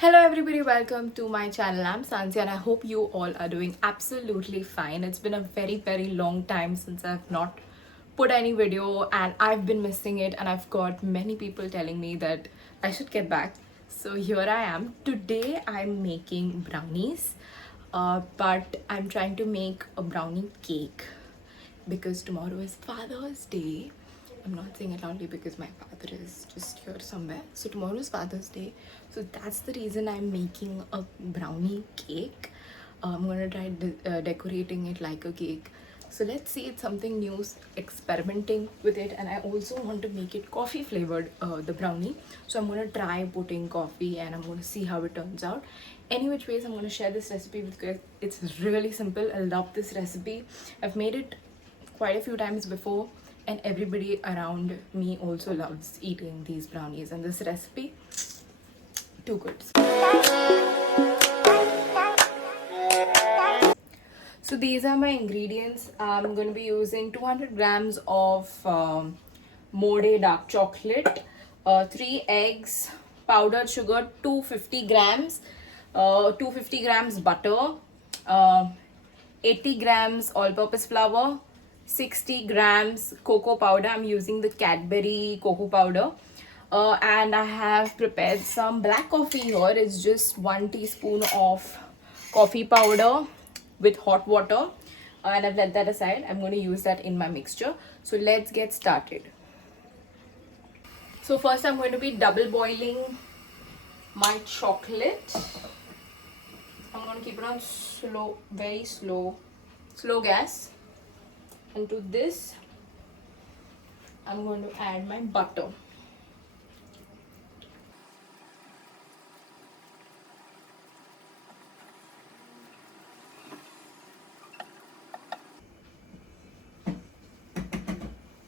Hello everybody, welcome to my channel. I'm Sansi and I hope you all are doing absolutely fine. It's been a very long time since I've not put any video and I've been missing it, and I've got many people telling me that I should get back. So here I am. Today I'm making brownies, but I'm trying to make a brownie cake because tomorrow is Father's Day. I'm not saying it loudly because my father is just here somewhere. So tomorrow is Father's Day. So that's the reason I'm making a brownie cake. I'm gonna try decorating it like a cake. So let's see, it's something new, experimenting with it. And I also want to make it coffee flavored, the brownie. So I'm gonna try putting coffee and I'm gonna see how it turns out. Any which ways, I'm gonna share this recipe with you guys. It's really simple. I love this recipe. I've made it quite a few times before, and everybody around me also loves eating these brownies, and this recipe, too good. So these are my ingredients. I'm going to be using 200 grams of Morde dark chocolate, 3 eggs, powdered sugar 250 grams, 250 grams butter, uh, 80 grams all-purpose flour, 60 grams cocoa powder. I'm using the Cadbury cocoa powder. And I have prepared some black coffee here. It's just 1 teaspoon of coffee powder with hot water. And I've let that aside. I'm going to use that in my mixture. So let's get started. So first I'm going to be double boiling my chocolate. I'm going to keep it on slow, very slow gas. And to this, I'm going to add my butter.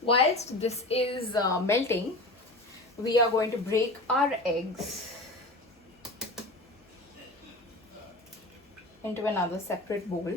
Whilst this is melting, we are going to break our eggs into another separate bowl.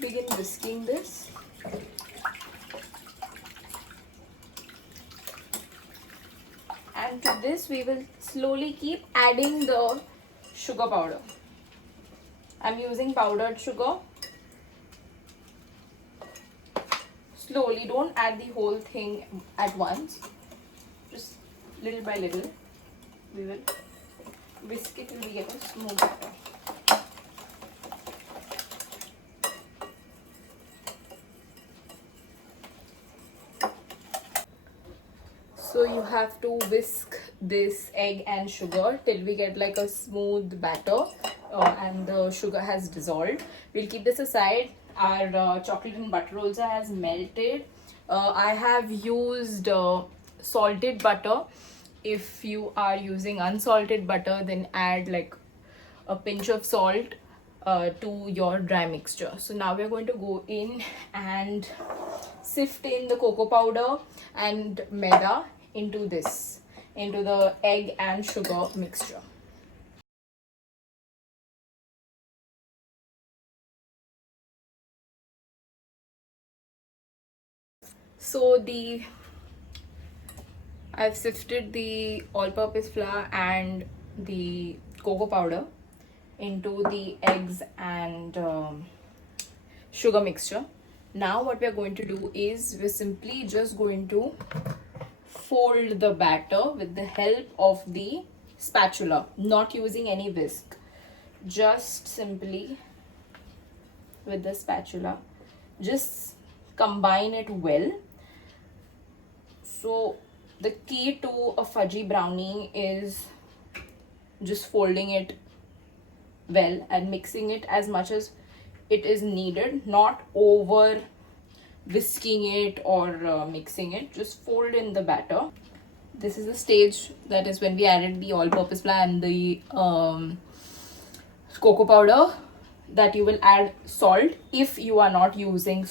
Begin whisking this. And to this we will slowly keep adding the sugar powder. I'm using powdered sugar. Slowly, don't add the whole thing at once. Just little by little. We will whisk it till we get a smooth batter. So you have to whisk this egg and sugar till we get like a smooth batter, and the sugar has dissolved. We'll keep this aside. Our chocolate and butter also has melted. I have used salted butter. If you are using unsalted butter, then add like a pinch of salt to your dry mixture. So now we're going to go in and sift in the cocoa powder and maida into the egg and sugar mixture. So I've sifted the all-purpose flour and the cocoa powder into the eggs and sugar mixture. Now what we're going to do is we're simply just going to fold the batter with the help of the spatula, not using any whisk, just simply with the spatula. Just combine it well. So the key to a fudgy brownie is just folding it well and mixing it as much as it is needed, not over whisking it or mixing it. Just fold in the batter. This is the stage, that is when we added the all-purpose flour and the cocoa powder, that you will add salt if you are not using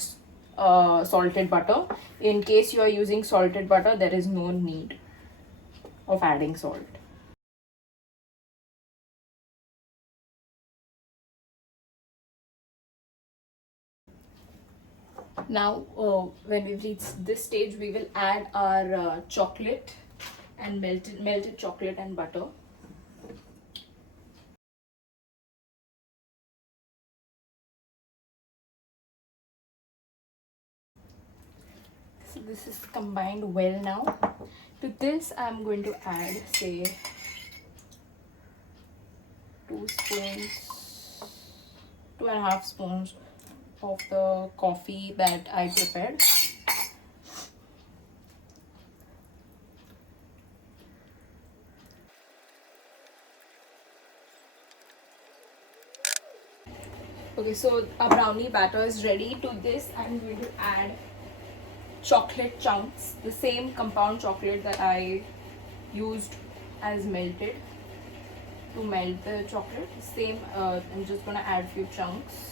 salted butter. In case you are using salted butter, there is no need of adding salt. Now, when we've reached this stage, we will add our chocolate and melted chocolate and butter. So this is combined well now. To this, I'm going to add, say, 2.5 spoons of the coffee that I prepared. Okay, so our brownie batter is ready. To this, I'm going to add chocolate chunks, the same compound chocolate that I used as melted to melt the chocolate. Same, I'm just gonna add few chunks.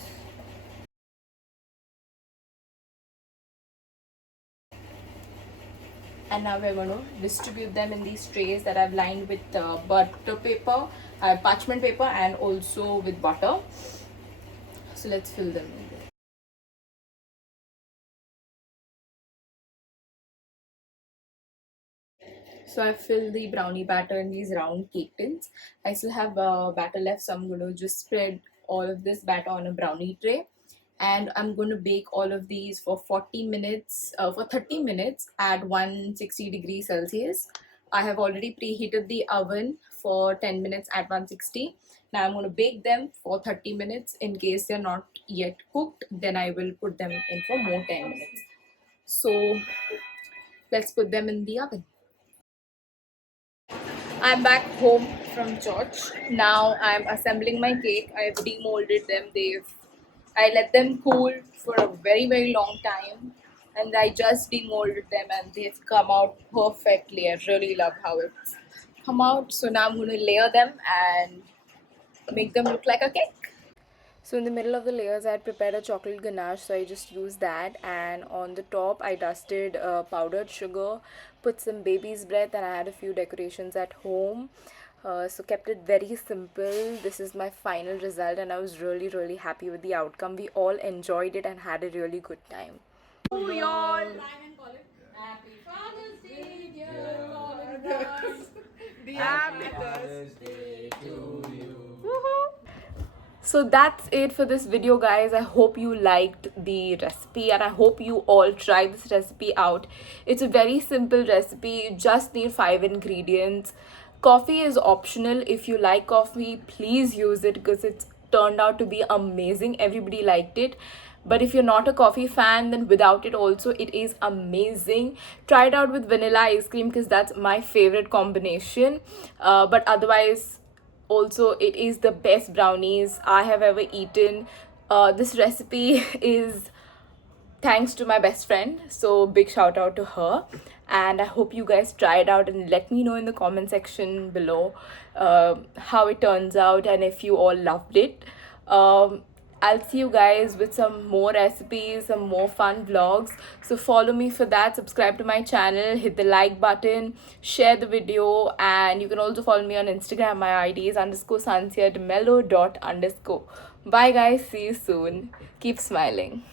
And now we're going to distribute them in these trays that I've lined with butter paper, parchment paper, and also with butter. So let's fill them in. So I filled the brownie batter in these round cake tins. I still have batter left, so I'm going to just spread all of this batter on a brownie tray. And I'm going to bake all of these for 40 minutes, for 30 minutes at 160 degrees Celsius. I have already preheated the oven for 10 minutes at 160. Now I'm going to bake them for 30 minutes. In case they're not yet cooked, then I will put them in for more 10 minutes. So let's put them in the oven. I'm back home from church. Now I'm assembling my cake. I've demolded them. I let them cool for a very long time, and I just demolded them and they've come out perfectly. I really love how it's come out. So now I'm going to layer them and make them look like a cake. So in the middle of the layers, I had prepared a chocolate ganache, so I just used that. And on the top, I dusted powdered sugar, put some baby's breath, and I had a few decorations at home. So kept it very simple. This is my final result, and I was really happy with the outcome. We all enjoyed it and had a really good time. We all. Happy Father's Day, dear Father's Happy Father's Day to you. Woohoo! So that's it for this video, guys. I hope you liked the recipe and I hope you all try this recipe out. It's a very simple recipe. You just need 5 ingredients. Coffee is optional. If you like coffee, please use it because it's turned out to be amazing. Everybody liked it. But if you're not a coffee fan, then without it also it is amazing. Try it out with vanilla ice cream because that's my favorite combination. But otherwise, also it is the best brownies I have ever eaten. This recipe is thanks to my best friend, so big shout out to her. And I hope you guys try it out and let me know in the comment section below how it turns out and if you all loved it. I'll see you guys with some more recipes, some more fun vlogs. So follow me for that, subscribe to my channel, hit the like button, share the video, and you can also follow me on Instagram. My ID is _sansiademello._. Bye guys, see you soon. Keep smiling.